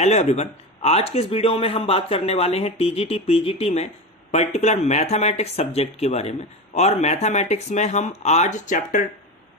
Hello everyone. आज के इस वीडियो में हम बात करने वाले हैं टीजीटी पीजीटी में पर्टिकुलर मैथमेटिक्स सब्जेक्ट के बारे में। और मैथमेटिक्स में हम आज चैप्टर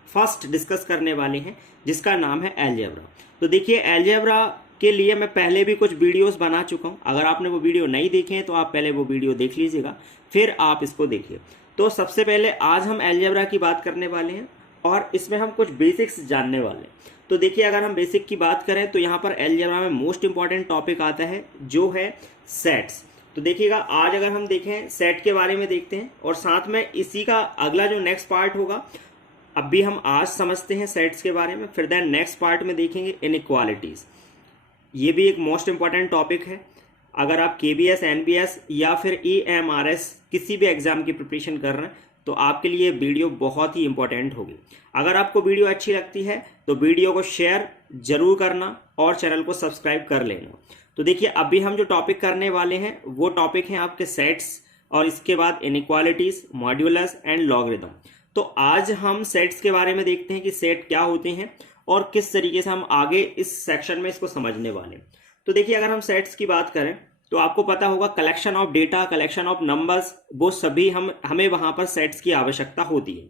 फर्स्ट डिस्कस करने वाले हैं जिसका नाम है अलजेब्रा। तो देखिए, अलजेब्रा के लिए मैं पहले भी कुछ वीडियोस बना चुका हूं। अगर आपने वो वीडियो नहीं देखे हैं तो आप पहले वो वीडियो देख लीजिएगा, फिर आप इसको देखिए। तो सबसे पहले आज हम अलजेब्रा की बात करने वाले हैं और इसमें हम कुछ बेसिक्स जानने वाले हैं। तो देखिए, अगर हम बेसिक की बात करें तो यहाँ पर अलजेब्रा में मोस्ट इंपॉर्टेंट टॉपिक आता है जो है सेट्स। तो देखिएगा, आज अगर हम देखें सेट के बारे में देखते हैं और साथ में इसी का अगला जो नेक्स्ट पार्ट होगा, अभी हम आज समझते हैं सेट्स के बारे में, फिर देन नेक्स्ट पार्ट में देखेंगे इनइक्वालिटीज। ये भी एक मोस्ट इंपॉर्टेंट टॉपिक है। अगर आप केबीएस, एनबीएस या फिर ईएमआरएस किसी भी एग्जाम की प्रिपरेशन कर रहे हैं तो आपके लिए वीडियो बहुत ही इंपॉर्टेंट होगी। अगर आपको वीडियो अच्छी लगती है तो वीडियो को शेयर जरूर करना और चैनल को सब्सक्राइब कर लेना। तो देखिए, अभी हम जो टॉपिक करने वाले हैं वो टॉपिक हैं आपके सेट्स और इसके बाद इनइक्वालिटीज, मॉड्यूलस एंड लॉगरिथम। तो आज हम सेट्स के बारे में देखते हैं कि सेट क्या होते हैं और किस तरीके से हम आगे इस सेक्शन में इसको समझने वाले हैं। तो देखिए, अगर हम सेट्स की बात करें तो आपको पता होगा collection of data, collection of numbers, वो सभी हमें वहां पर सेट्स की आवश्यकता होती है।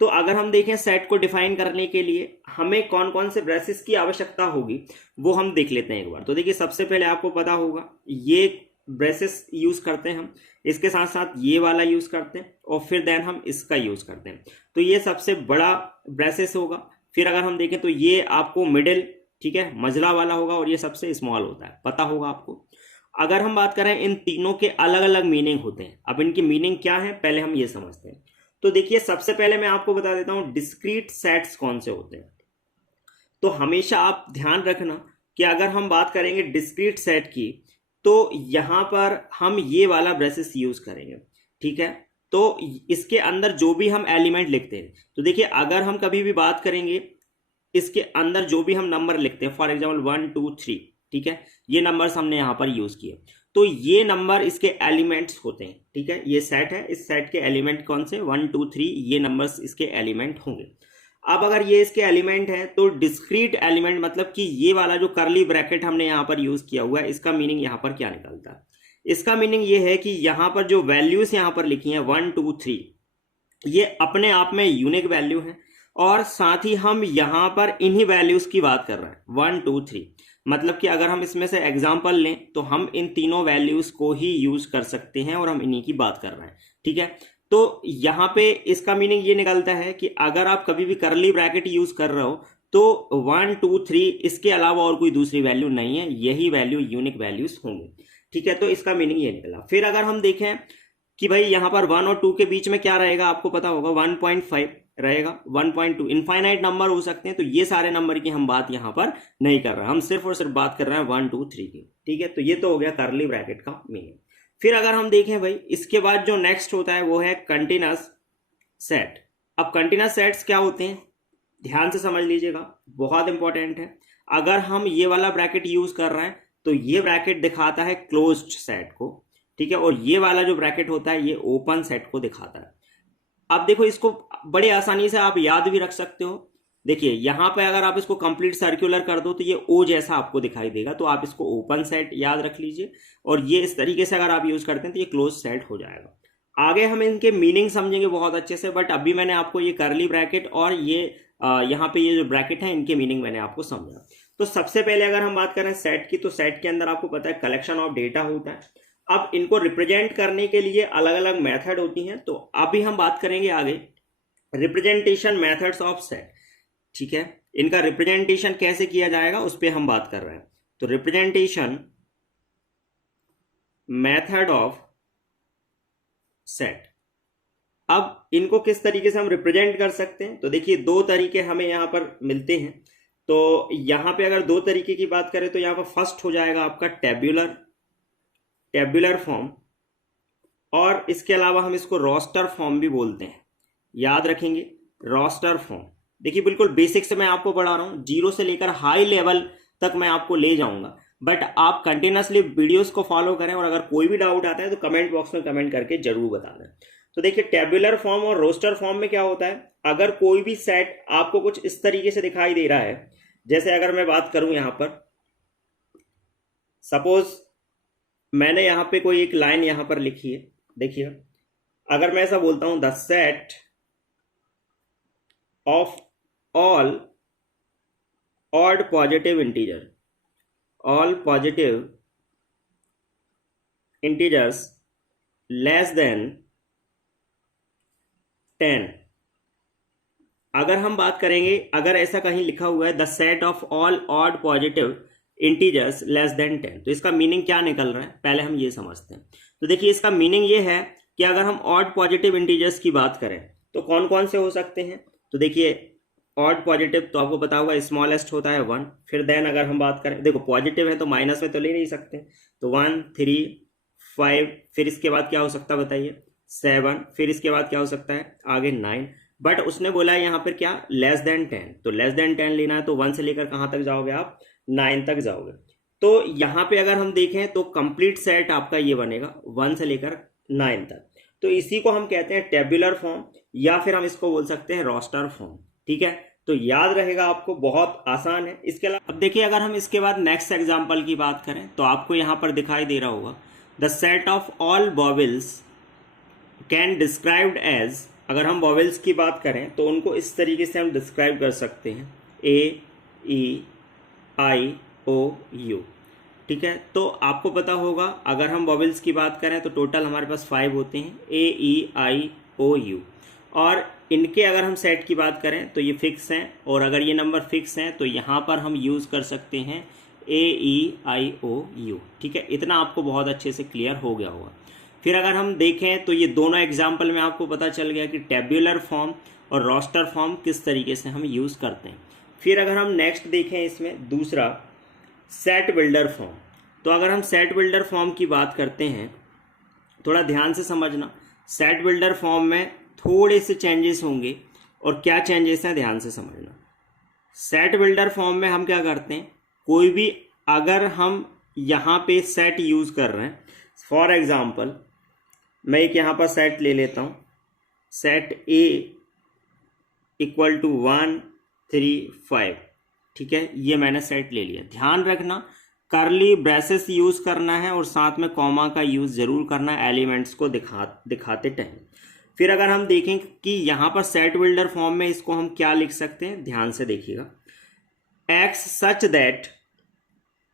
तो अगर हम देखें सेट को डिफाइन करने के लिए हमें कौन कौन से ब्रेसेस की आवश्यकता होगी वो हम देख लेते हैं एक बार। तो देखिए, सबसे पहले आपको पता होगा ये ब्रेसेस यूज करते हैं हम, इसके साथ साथ ये वाला यूज करते हैं और फिर देन हम इसका यूज करते हैं। तो ये सबसे बड़ा ब्रेसेस होगा। फिर अगर हम देखें तो ये आपको मिडिल, ठीक है, मझला वाला होगा और ये सबसे स्मॉल होता है, पता होगा आपको। अगर हम बात करें, इन तीनों के अलग अलग मीनिंग होते हैं। अब इनकी मीनिंग क्या है पहले हम ये समझते हैं। तो देखिए, सबसे पहले मैं आपको बता देता हूं डिस्क्रीट सेट्स कौन से होते हैं। तो हमेशा आप ध्यान रखना कि अगर हम बात करेंगे डिस्क्रीट सेट की तो यहां पर हम ये वाला ब्रेसेस यूज करेंगे, ठीक है। तो इसके अंदर जो भी हम एलिमेंट लिखते हैं, तो देखिए अगर हम कभी भी बात करेंगे इसके अंदर जो भी हम नंबर लिखते हैं, फॉर एग्जाम्पल 1 2 3, ठीक है, ये नंबर्स हमने यहाँ पर यूज किए। तो ये नंबर इसके एलिमेंट्स होते हैं, ठीक है। ये सेट है, इस सेट के एलिमेंट कौन से, 1 2 3, ये नंबर्स इसके एलिमेंट होंगे। अब अगर ये इसके एलिमेंट है तो डिस्क्रीट एलिमेंट मतलब कि ये वाला जो करली ब्रैकेट हमने यहाँ पर यूज किया हुआ है, इसका मीनिंग यहाँ पर क्या निकलता है। इसका मीनिंग ये है कि यहाँ पर जो वैल्यूज यहाँ पर लिखी है 1 2 3, ये अपने आप में यूनिक वैल्यू है और साथ ही हम यहाँ पर इन्हीं वैल्यूज की बात कर रहे हैं 1 2 3। मतलब कि अगर हम इसमें से एग्जाम्पल लें तो हम इन तीनों वैल्यूज को ही यूज कर सकते हैं और हम इन्हीं की बात कर रहे हैं, ठीक है। तो यहाँ पे इसका मीनिंग ये निकलता है कि अगर आप कभी भी करली ब्रैकेट यूज कर रहे हो तो 1 2 3 इसके अलावा और कोई दूसरी वैल्यू नहीं है, यही वैल्यू यूनिक वैल्यूज होंगे, ठीक है। तो इसका मीनिंग ये निकला। फिर अगर हम देखें कि भाई यहाँ पर 1 और 2 के बीच में क्या रहेगा, आपको पता होगा 1.5 रहेगा, 1.2 इनफाइनाइट नंबर हो सकते हैं। तो ये सारे नंबर की हम बात यहाँ पर नहीं कर रहे हैं, हम सिर्फ और सिर्फ बात कर रहे हैं 1 2 3 की, ठीक है। तो ये तो हो गया करली ब्रैकेट का मीनिंग। फिर अगर हम देखें भाई, इसके बाद जो नेक्स्ट होता है वो है कंटिन्यूअस सेट। अब कंटिन्यूअस सेट्स क्या होते हैं, ध्यान से समझ लीजिएगा, बहुत इंपॉर्टेंट है। अगर हम ये वाला ब्रैकेट यूज कर रहे हैं तो ये ब्रैकेट दिखाता है क्लोज्ड सेट को, ठीक है, और ये वाला जो ब्रैकेट होता है ये ओपन सेट को दिखाता है। अब देखो, इसको बड़े आसानी से आप याद भी रख सकते हो। देखिए, यहां पे अगर आप इसको कंप्लीट सर्कुलर कर दो तो ये ओ जैसा आपको दिखाई देगा, तो आप इसको ओपन सेट याद रख लीजिए और ये इस तरीके से अगर आप यूज करते हैं तो ये क्लोज सेट हो जाएगा। आगे हम इनके मीनिंग समझेंगे बहुत अच्छे से, बट अभी मैंने आपको ये करली ब्रैकेट और ये यहाँ पे ये जो ब्रैकेट है इनके मीनिंग मैंने आपको समझा। तो सबसे पहले अगर हम बात करें सेट की, तो सेट के अंदर आपको पता है कलेक्शन ऑफ डेटा होता है। अब इनको रिप्रेजेंट करने के लिए अलग अलग मेथड होती हैं। तो अभी हम बात करेंगे आगे रिप्रेजेंटेशन मेथड्स ऑफ सेट, ठीक है। इनका रिप्रेजेंटेशन कैसे किया जाएगा उस पर हम बात कर रहे हैं। तो रिप्रेजेंटेशन मेथड ऑफ सेट, अब इनको किस तरीके से हम रिप्रेजेंट कर सकते हैं। तो देखिए, दो तरीके हमें यहां पर मिलते हैं। तो यहां पे अगर दो तरीके की बात करें तो यहां पर फर्स्ट हो जाएगा आपका टेब्युलर फॉर्म, और इसके अलावा हम इसको रोस्टर फॉर्म भी बोलते हैं, याद रखेंगे रोस्टर फॉर्म। देखिए, बिल्कुल बेसिक से मैं आपको पढ़ा रहा हूं, जीरो से लेकर हाई लेवल तक मैं आपको ले जाऊंगा, बट आप कंटिन्यूसली वीडियोस को फॉलो करें और अगर कोई भी डाउट आता है तो कमेंट बॉक्स में कमेंट करके जरूर बता दें। तो देखिए, टेब्युलर फॉर्म और रोस्टर फॉर्म में क्या होता है, अगर कोई भी सेट आपको कुछ इस तरीके से दिखाई दे रहा है, जैसे अगर मैं बात करूं यहां पर सपोज मैंने यहाँ पे कोई एक लाइन यहाँ पर लिखी है, देखिए अगर मैं ऐसा बोलता हूं the set of all odd positive integer, all positive integers less than 10। अगर हम बात करेंगे, अगर ऐसा कहीं लिखा हुआ है the set of all odd positive integers less than 10, तो इसका मीनिंग क्या निकल रहा है, पहले हम ये समझते हैं। तो देखिए इसका मीनिंग ये है कि अगर हम ऑड पॉजिटिव इंटीजर्स की बात करें तो कौन कौन से हो सकते हैं। तो देखिए ऑड पॉजिटिव तो आपको पता होगा स्मॉलेस्ट होता है 1, फिर देन अगर हम बात करें, देखो पॉजिटिव है तो माइनस में तो ले नहीं सकते, तो 1 3 5, फिर इसके बाद क्या हो सकता है बताइए 7, फिर इसके बाद क्या हो सकता है आगे 9, बट उसने बोला है यहाँ पर क्या लेस देन 10, तो लेस देन 10 लेना है तो 1 से लेकर कहाँ तक जाओगे आप 9 तक जाओगे। तो यहाँ पे अगर हम देखें तो कंप्लीट सेट आपका ये बनेगा 1 से लेकर 9 तक। तो इसी को हम कहते हैं टेबुलर फॉर्म, या फिर हम इसको बोल सकते हैं रोस्टर फॉर्म। ठीक है, तो याद रहेगा आपको, बहुत आसान है। इसके अलावा अब देखिए अगर हम इसके बाद नेक्स्ट एग्जाम्पल की बात करें तो आपको यहाँ पर दिखाई दे रहा होगा the set of all vowels can described as, अगर हम वॉवेल्स की बात करें तो उनको इस तरीके से हम डिस्क्राइब कर सकते हैं ए ई आई ओ यू। ठीक है, तो आपको पता होगा अगर हम वॉवेल्स की बात करें तो टोटल हमारे पास 5 होते हैं ए ई आई ओ यू, और इनके अगर हम सेट की बात करें तो ये फिक्स हैं, और अगर ये नंबर फिक्स हैं तो यहाँ पर हम यूज़ कर सकते हैं ए ई आई ओ यू। ठीक है, इतना आपको बहुत अच्छे से क्लियर हो गया होगा। फिर अगर हम देखें तो ये दोनों एग्जाम्पल में आपको पता चल गया कि टेब्यूलर फॉर्म और रोस्टर फॉर्म किस तरीके से हम यूज़ करते हैं। फिर अगर हम नेक्स्ट देखें इसमें दूसरा सेट बिल्डर फॉर्म, तो अगर हम सेट बिल्डर फॉर्म की बात करते हैं, थोड़ा ध्यान से समझना, सेट बिल्डर फॉर्म में थोड़े से चेंजेस होंगे, और क्या चेंजेस हैं ध्यान से समझना। सेट बिल्डर फॉर्म में हम क्या करते हैं, कोई भी अगर हम यहाँ पे सेट यूज़ कर रहे हैं, फॉर एग्जाम्पल मैं एक यहाँ पर सेट ले लेता हूँ, सेट ए इक्वल टू 1 3 5। ठीक है, ये मैंने सेट ले लिया। ध्यान रखना कर्ली ब्रेसेस यूज़ करना है और साथ में कॉमा का यूज़ ज़रूर करना है एलिमेंट्स को दिखाते टाइम। फिर अगर हम देखें कि यहाँ पर सेट बिल्डर फॉर्म में इसको हम क्या लिख सकते हैं, ध्यान से देखिएगा, X such that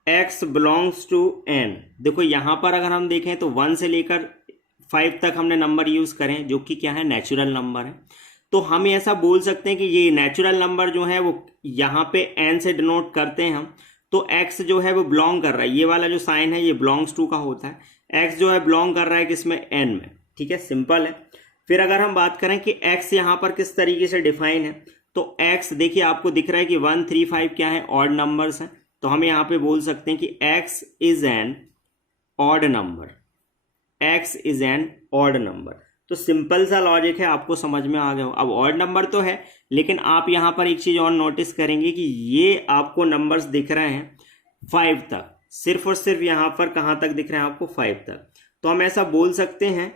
X belongs to N. देखो यहाँ पर अगर हम देखें तो 1 से लेकर 5 तक हमने नंबर यूज़ करें जो कि क्या है नेचुरल नंबर है, तो हम ऐसा बोल सकते हैं कि ये नेचुरल नंबर जो है वो यहाँ पे एन से डिनोट करते हैं हम, तो एक्स जो है वो बिलोंग कर रहा है, ये वाला जो साइन है ये बिलोंग्स टू का होता है, एक्स जो है बिलोंग कर रहा है किसमें एन में। ठीक है, सिंपल है। फिर अगर हम बात करें कि एक्स यहाँ पर किस तरीके से डिफाइन है, तो एक्स देखिए आपको दिख रहा है कि 1 3 5 क्या है ऑड नंबर्स हैं, तो हम यहाँ पे बोल सकते हैं कि x is an odd number, x is an odd number. तो सिंपल सा लॉजिक है, आपको समझ में आ गया हो। अब ऑड नंबर तो है, लेकिन आप यहाँ पर एक चीज़ और नोटिस करेंगे कि ये आपको नंबर्स दिख रहे हैं 5 तक, सिर्फ और सिर्फ यहाँ पर कहाँ तक दिख रहे हैं आपको 5 तक। तो हम ऐसा बोल सकते हैं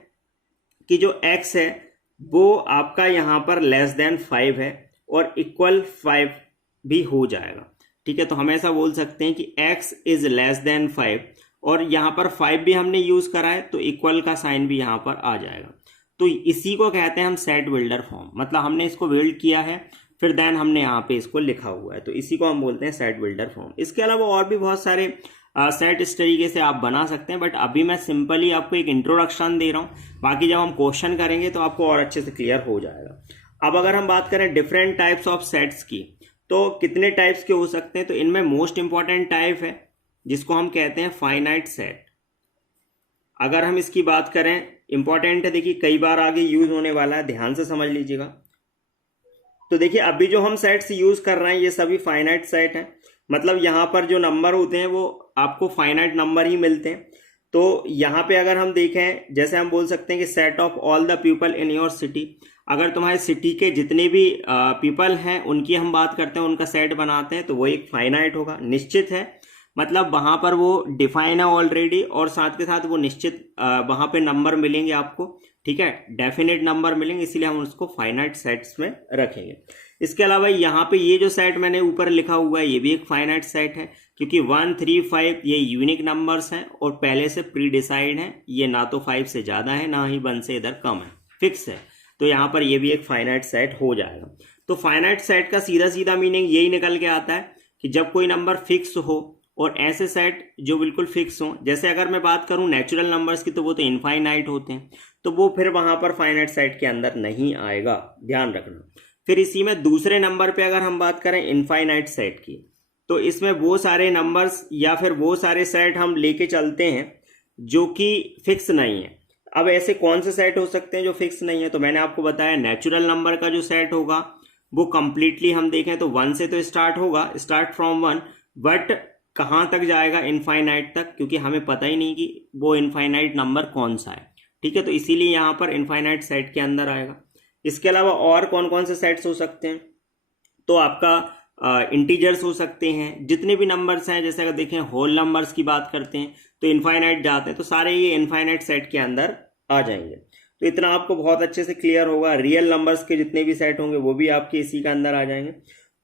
कि जो x है वो आपका यहाँ पर लेस देन 5 है और इक्वल 5 भी हो जाएगा। ठीक है, तो हम ऐसा बोल सकते हैं कि x इज लेस देन 5, और यहाँ पर 5 भी हमने यूज़ करा है तो इक्वल का साइन भी यहाँ पर आ जाएगा। तो इसी को कहते हैं हम सेट बिल्डर फॉर्म, मतलब हमने इसको बिल्ड किया है फिर देन हमने यहाँ पे इसको लिखा हुआ है, तो इसी को हम बोलते हैं सेट बिल्डर फॉर्म। इसके अलावा और भी बहुत सारे सेट इस तरीके से आप बना सकते हैं, बट अभी मैं सिंपली आपको एक इंट्रोडक्शन दे रहा हूँ, बाकी जब हम क्वेश्चन करेंगे तो आपको और अच्छे से क्लियर हो जाएगा। अब अगर हम बात करें डिफरेंट टाइप्स ऑफ सेट्स की, तो कितने टाइप्स के हो सकते हैं, तो इनमें मोस्ट इंपॉर्टेंट टाइप है जिसको हम कहते हैं फाइनाइट सेट। अगर हम इसकी बात करें, इंपॉर्टेंट है, देखिए कई बार आगे यूज होने वाला है, ध्यान से समझ लीजिएगा। तो देखिए अभी जो हम सेट्स यूज कर रहे हैं ये सभी फाइनाइट सेट हैं, मतलब यहाँ पर जो नंबर होते हैं वो आपको फाइनाइट नंबर ही मिलते हैं। तो यहाँ पे अगर हम देखें, जैसे हम बोल सकते हैं कि set of all the people in your city, अगर तुम्हारे सिटी के जितने भी पीपल हैं उनकी हम बात करते हैं, उनका सेट बनाते हैं, तो वो एक फाइनाइट होगा, निश्चित है, मतलब वहाँ पर वो डिफाइन है ऑलरेडी, और साथ के साथ वो निश्चित वहाँ पे नंबर मिलेंगे आपको। ठीक है, डेफिनेट नंबर मिलेंगे, इसीलिए हम उसको फाइनाइट सेट्स में रखेंगे। इसके अलावा यहाँ पे ये जो सेट मैंने ऊपर लिखा हुआ है ये भी एक फाइनाइट सेट है, क्योंकि 1, 3, 5 ये यूनिक नंबर्स हैं और पहले से प्री डिसाइड है, ये ना तो 5 से ज़्यादा है ना ही 1 से इधर कम है, फिक्स है। तो यहाँ पर ये भी एक फाइनाइट सेट हो जाएगा। तो फाइनाइट सेट का सीधा सीधा मीनिंग यही निकल के आता है कि जब कोई नंबर फिक्स हो और ऐसे सेट जो बिल्कुल फिक्स हो, जैसे अगर मैं बात करूं नेचुरल नंबर्स की तो वो तो इनफाइनाइट होते हैं, तो वो फिर वहां पर फाइनाइट सेट के अंदर नहीं आएगा, ध्यान रखना। फिर इसी में दूसरे नंबर पे अगर हम बात करें इनफाइनाइट सेट की, तो इसमें वो सारे नंबर्स या फिर वो सारे सेट हम लेके चलते हैं जो कि फिक्स नहीं है। अब ऐसे कौन से सेट हो सकते हैं जो फिक्स नहीं है? तो मैंने आपको बताया नेचुरल नंबर का जो सेट होगा वो कंप्लीटली हम देखें तो 1 से तो स्टार्ट होगा, स्टार्ट फ्रॉम 1, बट कहाँ तक जाएगा? इनफाइनाइट तक, क्योंकि हमें पता ही नहीं कि वो इनफाइनाइट नंबर कौन सा है, ठीक है। तो इसीलिए यहाँ पर इनफाइनाइट सेट के अंदर आएगा। इसके अलावा और कौन कौन से सेट्स हो सकते हैं? तो आपका इंटीजर्स हो सकते हैं, जितने भी नंबर्स हैं, जैसे अगर देखें होल नंबर्स की बात करते हैं तो इनफाइनाइट जाते हैं, तो सारे ये इनफाइनाइट सेट के अंदर आ जाएंगे। तो इतना आपको बहुत अच्छे से क्लियर होगा। रियल नंबर्स के जितने भी सेट होंगे वो भी आपके इसी के अंदर आ जाएंगे।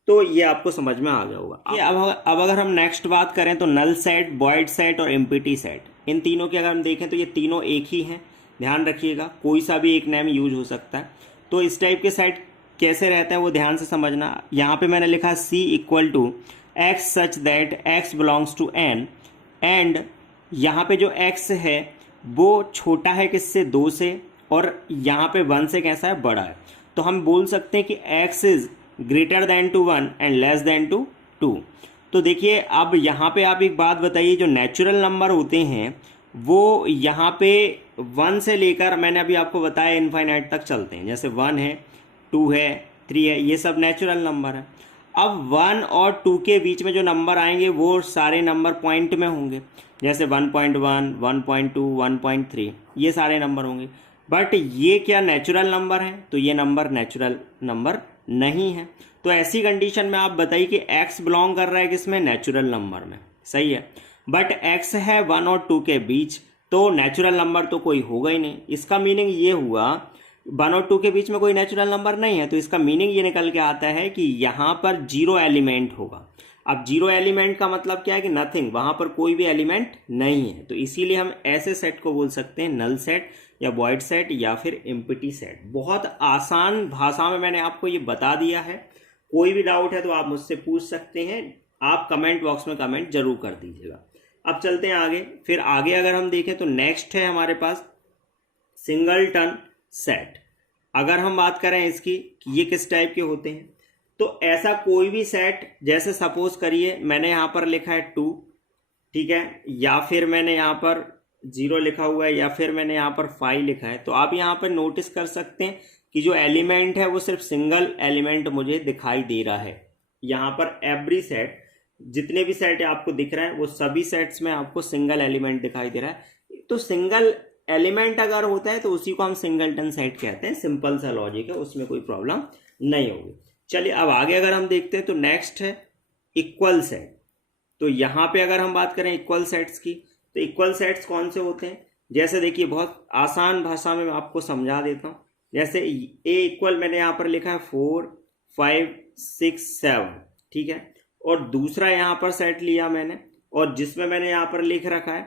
तो ये आपको समझ में आ गया होगा। ये अब अगर हम नेक्स्ट बात करें तो नल सेट, वॉइड सेट और एम्प्टी सेट, इन तीनों की अगर हम देखें तो ये तीनों एक ही हैं, ध्यान रखिएगा, कोई सा भी एक नेम यूज हो सकता है। तो इस टाइप के सेट कैसे रहते हैं वो ध्यान से समझना। यहाँ पे मैंने लिखा C equal to X such that X belongs to n, and यहाँ पे जो x है वो छोटा है किससे? 2 से, और यहाँ पे 1 से कैसा है? बड़ा है। तो हम बोल सकते हैं कि x is greater than to 1 and less than to 2। तो देखिए अब यहाँ पे आप एक बात बताइए, जो नेचुरल नंबर होते हैं वो यहाँ पे 1 से लेकर, मैंने अभी आपको बताया, इनफाइनाइट तक चलते हैं। जैसे 1 है, 2 है, 3 है, ये सब नेचुरल नंबर है। अब 1 और 2 के बीच में जो नंबर आएंगे वो सारे नंबर पॉइंट में होंगे, जैसे 1.1, 1.2, 1.3, ये सारे नंबर होंगे। बट ये क्या नेचुरल नंबर है? तो ये नंबर नेचुरल नंबर नहीं है। तो ऐसी कंडीशन में आप बताइए कि x बिलोंग कर रहा है किसमें? नेचुरल नंबर में, सही है। बट x है 1 और 2 के बीच, तो नेचुरल नंबर तो कोई होगा ही नहीं। इसका मीनिंग ये हुआ 1 और 2 के बीच में कोई नेचुरल नंबर नहीं है, तो इसका मीनिंग ये निकल के आता है कि यहाँ पर 0 एलिमेंट होगा। अब 0 एलिमेंट का मतलब क्या है? कि नथिंग, वहां पर कोई भी एलिमेंट नहीं है। तो इसीलिए हम ऐसे सेट को बोल सकते हैं नल सेट या वॉइड सेट या फिर एम्प्टी सेट। बहुत आसान भाषा में मैंने आपको ये बता दिया है। कोई भी डाउट है तो आप मुझसे पूछ सकते हैं, आप कमेंट बॉक्स में कमेंट जरूर कर दीजिएगा। अब चलते हैं आगे। फिर आगे अगर हम देखें तो नेक्स्ट है हमारे पास सिंगलटन सेट। अगर हम बात करें इसकी कि ये किस टाइप के होते हैं, तो ऐसा कोई भी सेट, जैसे सपोज करिए मैंने यहाँ पर लिखा है 2, ठीक है, या फिर मैंने यहाँ पर 0 लिखा हुआ है, या फिर मैंने यहाँ पर 5 लिखा है, तो आप यहाँ पर नोटिस कर सकते हैं कि जो एलिमेंट है वो सिर्फ सिंगल एलिमेंट मुझे दिखाई दे रहा है। यहाँ पर एवरी सेट, जितने भी सेट आपको दिख रहे हैं वो सभी सेट्स में आपको सिंगल एलिमेंट दिखाई दे रहा है। तो सिंगल एलिमेंट अगर होता है तो उसी को हम सिंगलटन सेट कहते हैं। सिंपल सा लॉजिक है, उसमें कोई प्रॉब्लम नहीं होगी। चलिए अब आगे अगर हम देखते हैं तो नेक्स्ट है इक्वल सेट। तो यहाँ पे अगर हम बात करें इक्वल सेट्स की, तो इक्वल सेट्स कौन से होते हैं? जैसे देखिए बहुत आसान भाषा में मैं आपको समझा देता हूँ। जैसे ए इक्वल मैंने यहाँ पर लिखा है 4, 5, 6, 7, ठीक है, और दूसरा यहाँ पर सेट लिया मैंने, और जिसमें मैंने यहाँ पर लिख रखा है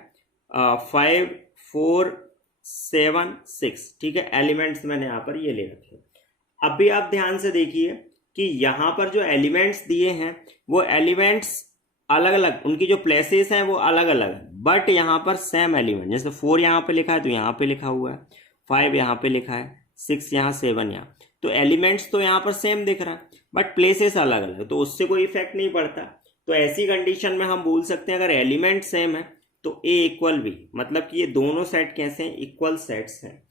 5, 4, 7, 6, ठीक है, एलिमेंट्स मैंने यहाँ पर ये ले रखे हैं। अब भी आप ध्यान से देखिए कि यहाँ पर जो एलिमेंट्स दिए हैं वो एलिमेंट्स अलग अलग, उनकी जो प्लेसेस हैं वो अलग अलग है, बट यहाँ पर सेम एलिमेंट। जैसे 4 यहाँ पे लिखा है तो यहाँ पे लिखा हुआ है, 5 यहाँ पे लिखा है, 6 यहाँ, 7 यहाँ, तो एलिमेंट्स तो यहाँ पर सेम दिख रहा है बट प्लेसेस अलग अलग, तो उससे कोई इफेक्ट नहीं पड़ता। तो ऐसी कंडीशन में हम बोल सकते हैं अगर एलिमेंट सेम है तो ए इक्वल बी, मतलब कि ये दोनों सेट कैसे हैं? इक्वल सेट्स हैं।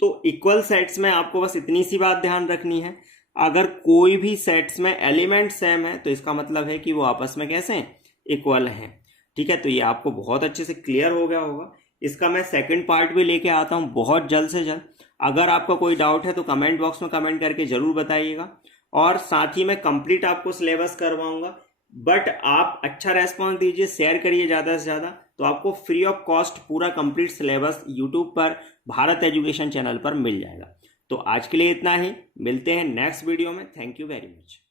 तो इक्वल सेट्स में आपको बस इतनी सी बात ध्यान रखनी है, अगर कोई भी सेट्स में एलिमेंट सेम है तो इसका मतलब है कि वो आपस में कैसे हैं? इक्वल हैं, ठीक है। तो ये आपको बहुत अच्छे से क्लियर हो गया होगा। इसका मैं सेकंड पार्ट भी लेके आता हूँ बहुत जल्द से जल्द। अगर आपका कोई डाउट है तो कमेंट बॉक्स में कमेंट करके जरूर बताइएगा, और साथ ही मैं कंप्लीट आपको सिलेबस करवाऊंगा। बट आप अच्छा रेस्पॉन्स दीजिए, शेयर करिए ज़्यादा से ज़्यादा, तो आपको फ्री ऑफ कॉस्ट पूरा कंप्लीट सिलेबस यूट्यूब पर भारत एजुकेशन चैनल पर मिल जाएगा। तो आज के लिए इतना ही, मिलते हैं नेक्स्ट वीडियो में। Thank you very much.